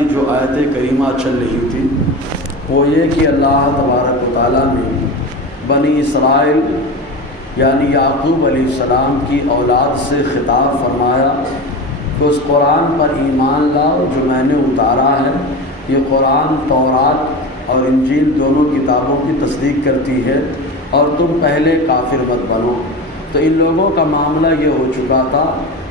کی جو آیت کریمہ چل رہی تھی وہ یہ کہ اللہ تبارک و تعالیٰ نے بنی اسرائیل یعنی یعقوب علیہ السلام کی اولاد سے خطاب فرمایا کہ اس قرآن پر ایمان لاؤ جو میں نے اتارا ہے۔ یہ قرآن تورات اور انجیل دونوں کتابوں کی تصدیق کرتی ہے اور تم پہلے کافر مت بنو۔ تو ان لوگوں کا معاملہ یہ ہو چکا تھا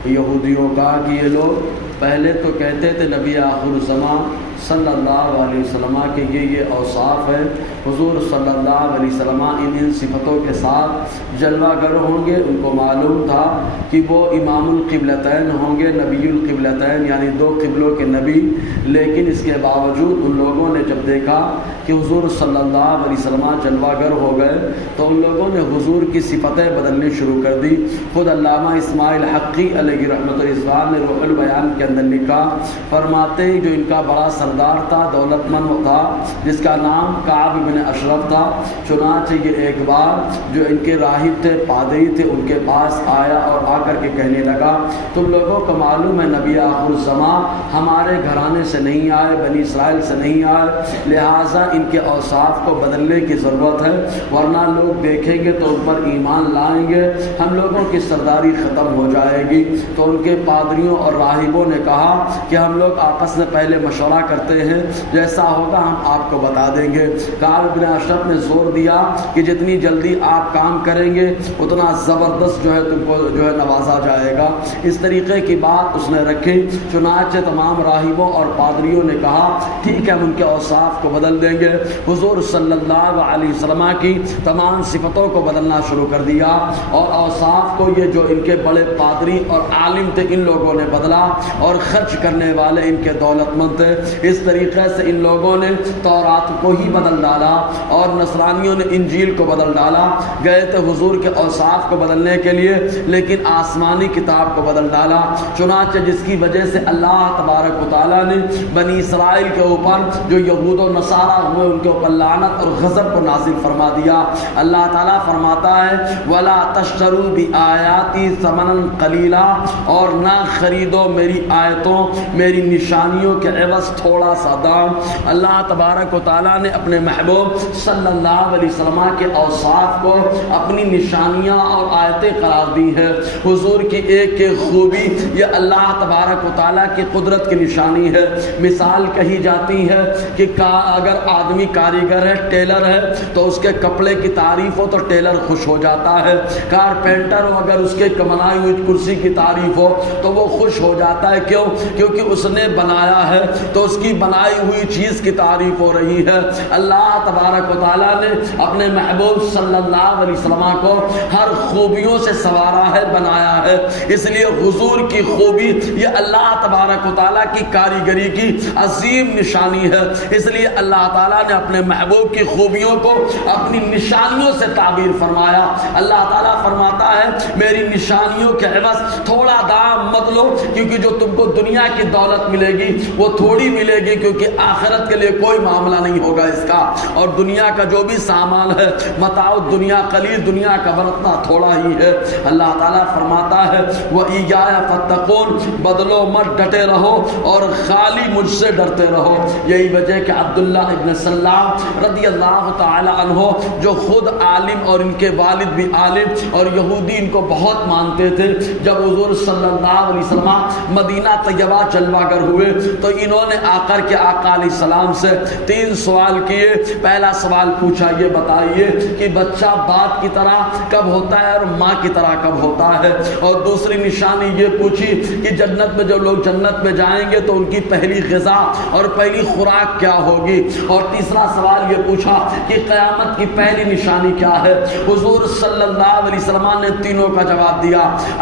یہودیوں کا کہ یہ لوگ پہلے تو کہتے تھے نبی آخر الزمان صلی اللہ علیہ وسلم کہ یہ اوصاف ہے، حضور صلی اللہ علیہ وسلم ان صفتوں کے ساتھ جلوہ گر ہوں گے۔ ان کو معلوم تھا کہ وہ امام القبلتین ہوں گے، نبی القبلتین یعنی دو قبلوں کے نبی، لیکن اس کے باوجود ان لوگوں نے جب دیکھا کہ حضور صلی اللہ علیہ وسلم جلوہ گر ہو گئے تو ان لوگوں نے حضور کی صفتیں بدلنی شروع کر دی۔ خود علامہ اسماعیل حقی علیہ رحمۃ اللہ نے روح البیان کے اندر لکھا، فرماتے ہیں جو ان کا بڑا سردار تھا، دولت مند تھا، جس کا نام کعب بن اشرف تھا، چنانچہ یہ ایک بار جو ان کے راہب تھے، پادری تھے، ان کے پاس آیا اور آ کر کے کہنے لگا تم لوگوں کو معلوم ہے نبی آخر الزمان ہمارے گھرانے سے نہیں آئے، بنی اسرائیل سے نہیں آئے، لہٰذا ان کے اوصاف کو بدلنے کی ضرورت ہے، ورنہ لوگ دیکھیں گے تو ان پر ایمان لائیں گے، ہم لوگوں کی سرداری ختم ہو جائے گی۔ تو ان کے پادریوں اور راہبوں نے کہا کہ ہم لوگ آپس میں پہلے مشورہ کرتے ہیں، جیسا ہوگا ہم آپ کو بتا دیں گے۔ کعب بن اشرف نے زور دیا کہ جتنی جلدی آپ کام کریں گے اتنا زبردست جو ہے تم کو جو ہے نوازا جائے گا۔ اس طریقے کی بات اس نے رکھی، چنانچہ تمام راہبوں اور پادریوں نے کہا ٹھیک ہے ہم ان کے اوصاف کو بدل دیں گے۔ حضور صلی اللہ علیہ وسلم کی تمام صفتوں کو بدلنا شروع کر دیا اور اوصاف کو یہ جو ان کے بڑے پادری اور عالم تھے ان لوگوں نے بدلا اور خرچ کرنے والے ان کے دولت مند تھے۔ اس طریقے سے ان لوگوں نے تورات کو ہی بدل ڈالا اور نصرانیوں نے انجیل کو بدل ڈالا۔ گئے تھے حضور کے اوصاف کو بدلنے کے لیے لیکن آسمانی کتاب کو بدل ڈالا، چنانچہ جس کی وجہ سے اللہ تبارک و تعالیٰ نے بنی اسرائیل کے اوپر جو یہود و نصارہ ہوئے ان کے اوپر لعنت اور غضب کو نازل فرما دیا۔ اللہ تعالیٰ فرماتا ہے وَلَا تَشْتَرُوا بِآيَاتِي ثَمَنًا قَلِيلًا، اور نہ خریدو میری آیتوں میری نشانیوں کے عوض تھوڑا سا دام۔ اللہ تبارک و تعالیٰ نے اپنے محبوب صلی اللہ علیہ وسلم کے اوصاف کو اپنی نشانیاں اور آیتیں قرار دی ہیں۔ حضور کی ایک ایک خوبی یہ اللہ تبارک و تعالیٰ کی قدرت کی نشانی ہے۔ مثال کہی جاتی ہے کہ اگر آدمی کاریگر ہے، ٹیلر ہے، تو اس کے کپڑے کی تعریف ہو تو ٹیلر خوش ہو جاتا ہے۔ کارپینٹر ہو اگر اس کے بنائی ہوئی کرسی کی تعریف ہو تو وہ خوش ہو جاتا ہے، کیوں؟ کیونکہ اس نے بنایا ہے تو اس کی بنائی ہوئی چیز کی تعریف ہو رہی ہے۔ اللہ تبارک و تعالیٰ نے اپنے محبوب صلی اللہ علیہ وسلم کو ہر خوبیوں سے سوارا ہے، بنایا ہے۔ اس لیے حضور کی خوبی یہ اللہ تبارک و تعالیٰ کی کاریگری کی عظیم نشانی ہے۔ اس لیے اللہ تعالیٰ نے اپنے محبوب کی خوبیوں کو اپنی نشانیوں سے تعبیر فرمایا۔ اللہ تعالیٰ فرماتا ہے میری نشانیوں کے عوض تھوڑا دام مت لو، کیونکہ جو تم کو دنیا کی دولت ملے گی وہ تھوڑی ملے گی، کیونکہ آخرت کے لیے کوئی معاملہ نہیں ہوگا اس کا، اور دنیا کا جو بھی سامان ہے متاع دنیا قلیل، دنیا کا برتنا تھوڑا ہی ہے۔ اللہ تعالیٰ فرماتا ہے وَإِيَّايَ فَاتَّقُونَ، بدلو مت، ڈٹے رہو اور خالی مجھ سے ڈرتے رہو۔ یہی وجہ کہ عبداللہ ابن سلام رضی اللہ تعالی عنہ جو خود عالم اور ان کے والد بھی عالم اور یہودی ان کو بہت مانتے تھے، جب حضور صلی اللہ علیہ وسلم مدینہ طیبہ جلوہ گر ہوئے تو انہوں نے آ کر کے آقا علیہ السلام سے 3 سوال کیے۔ پہلا سوال پوچھا یہ بتائیے کہ بچہ باپ کی طرح کب ہوتا ہے اور ماں کی طرح کب ہوتا ہے، اور دوسری نشانی یہ پوچھی کہ جنت میں جو لوگ جنت میں جائیں گے تو ان کی پہلی غذا اور پہلی خوراک کیا ہوگی، اور تیسرا سوال یہ پوچھا کہ قیامت کی پہلی نشانی کیا ہے۔ حضور صلی اللہ علیہ وسلم نے تینوں کا جواب دیا۔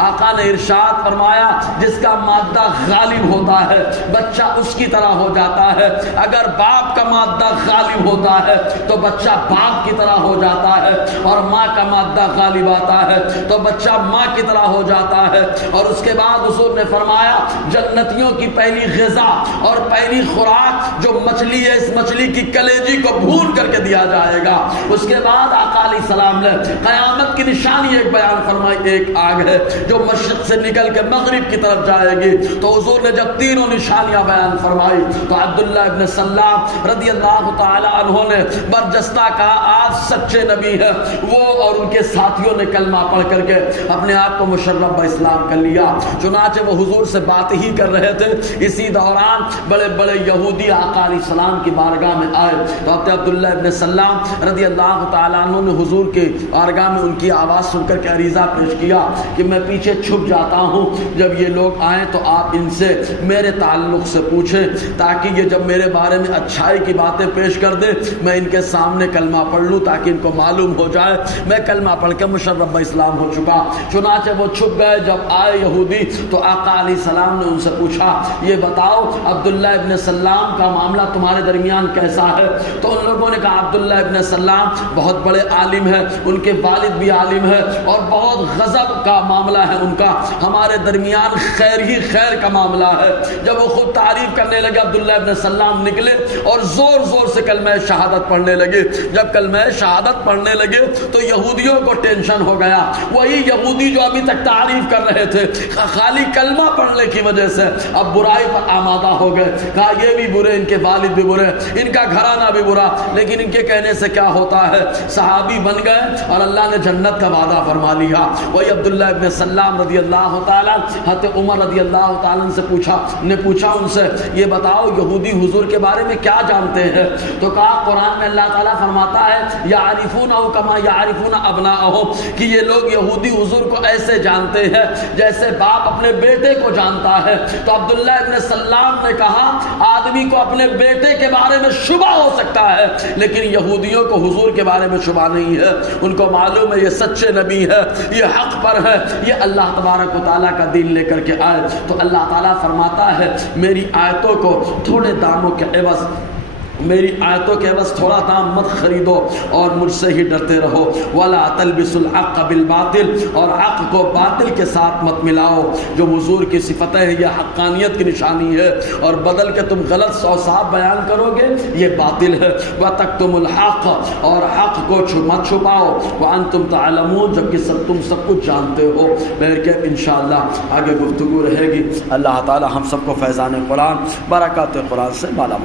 آقا نے ارشاد فرمایا جس کا مادہ غالب ہوتا ہے بچہ اس کی طرح ہو جاتا ہے، اگر باپ کا مادہ غالب ہوتا ہے تو بچہ باپ کی طرح ہو جاتا ہے، اور ماں کا مادہ غالب آتا ہے تو بچہ ماں کی طرح ہو جاتا ہے۔ اور اس کے بعد حضور نے فرمایا جنتیوں کی پہلی غذا اور پہلی خوراک جو مچھلی ہے، اس مچھلی کی کلیجی کو بھون کر کے دیا جائے گا۔ اس کے بعد آقا علیہ السلام نے قیامت کی نشانی ایک بیان فرمائی، ایک آگ ہے جو مشرق سے نکل کے مغرب کی طرف جائے گی، تو حضور نے جب تینوں نشانیاں بیان فرمائی تو عبداللہ ابن سلام رضی اللہ تعالی عنہ نے برجستہ کہا آپ سچے نبی ہیں. وہ اور ان کے ساتھیوں نے کلمہ پڑھ کر کے اپنے آپ کو مشرف اسلام کر لیا. چنانچہ وہ حضور سے بات ہی کر رہے تھے, اسی دوران بڑے بڑے یہودی آقا علیہ السلام کی بارگاہ میں آئے. تو عبداللہ ابن سلام رضی اللہ تعالیٰ عنہ نے حضور کی بارگاہ میں ان کی آواز سن کر کے عریضہ پیش کیا کہ میں پیچھے چھپ جاتا ہوں, جب یہ لوگ آئیں تو آپ ان سے میرے تعلق سے پوچھیں تاکہ یہ جب میرے بارے میں اچھائی کی باتیں پیش کر دے میں ان کے سامنے کلمہ پڑھ لوں تاکہ ان کو معلوم ہو جائے میں کلمہ پڑھ کے مشرف اسلام ہو چکا. چنانچہ وہ چھپ گئے. جب آئے یہودی تو آقا علیہ السلام نے ان سے پوچھا یہ بتاؤ عبداللہ ابن سلام کا معاملہ تمہارے درمیان کیسا ہے؟ تو ان لوگوں نے کہا عبداللہ ابن سلام بہت بڑے عالم ہیں, ان کے والد بھی عالم ہے اور بہت غضب کا معاملہ ہے ان کا, ہمارے درمیان خیر ہی خیر کا معاملہ ہے. جب وہ خود تعریف کرنے لگے عبداللہ ابن سلام نکلے اور زور زور سے کلمہ شہادت پڑھنے لگے. جب کلمہ شہادت پڑھنے لگے تو یہودیوں کو ٹینشن ہو گیا. وہی یہودی جو ابھی تک تعریف کر رہے تھے خالی کلمہ پڑھنے کی وجہ سے اب برائی پر آمادہ ہو گئے. کہا یہ بھی برے, ان کے والد بھی برے, ان کا گھرانہ بھی برا, لیکن ان کے کہنے سے کیا ہوتا ہے, صحابی بن گئے اور اللہ نے جنت کا وعدہ فرما لیا. وہی عبداللہ ابن سلام رضی اللہ تعالیٰ حضرت عمر رضی اللہ تعالیٰ سے پوچھا ان سے یہ بتاؤ یہودی حضور کے بارے میں کیا جانتے ہیں؟ تو کہا قرآن میں اللہ تعالیٰ فرماتا ہے یعرفونہ کما یعرفون ابناءہم, کہ یہ لوگ یہودی حضور کو ایسے جانتے ہیں جیسے باپ اپنے بیٹے کو جانتا ہے. تو عبداللہ ابن سلام نے کہا آدمی کو اپنے بیٹے کے بارے میں شبہ ہو سکتا ہے لیکن یہودیوں کو حضور کے بارے میں شبہ نہیں ہے. ان کو معلوم ہے یہ سچے نبی ہے, یہ حق پر ہے, یہ اللہ تبارک و تعالیٰ کا دین لے کر کے آئے. تو اللہ تعالیٰ فرماتا ہے میری آیتوں کو تھوڑے داموں کے عوض میری آیتوں کے عوض تھوڑا دام مت خریدو اور مجھ سے ہی ڈرتے رہو. ولا تلبسوا الحق بالباطل, اور حق کو باطل کے ساتھ مت ملاؤ. جو حضور کی صفتیں ہیں یہ حقانیت کی نشانی ہے, اور بدل کے تم غلط اوصاف بیان کرو گے یہ باطل ہے. وتکتموا الحق, اور حق کو مت چھپاؤ. وانتم تعلمون, جبکہ تم سب کچھ جانتے ہو. بہرکیف انشاءاللہ آگے گفتگو رہے گی. اللہ تعالی ہم سب کو فیضان قرآن برکات قرآن سے مالا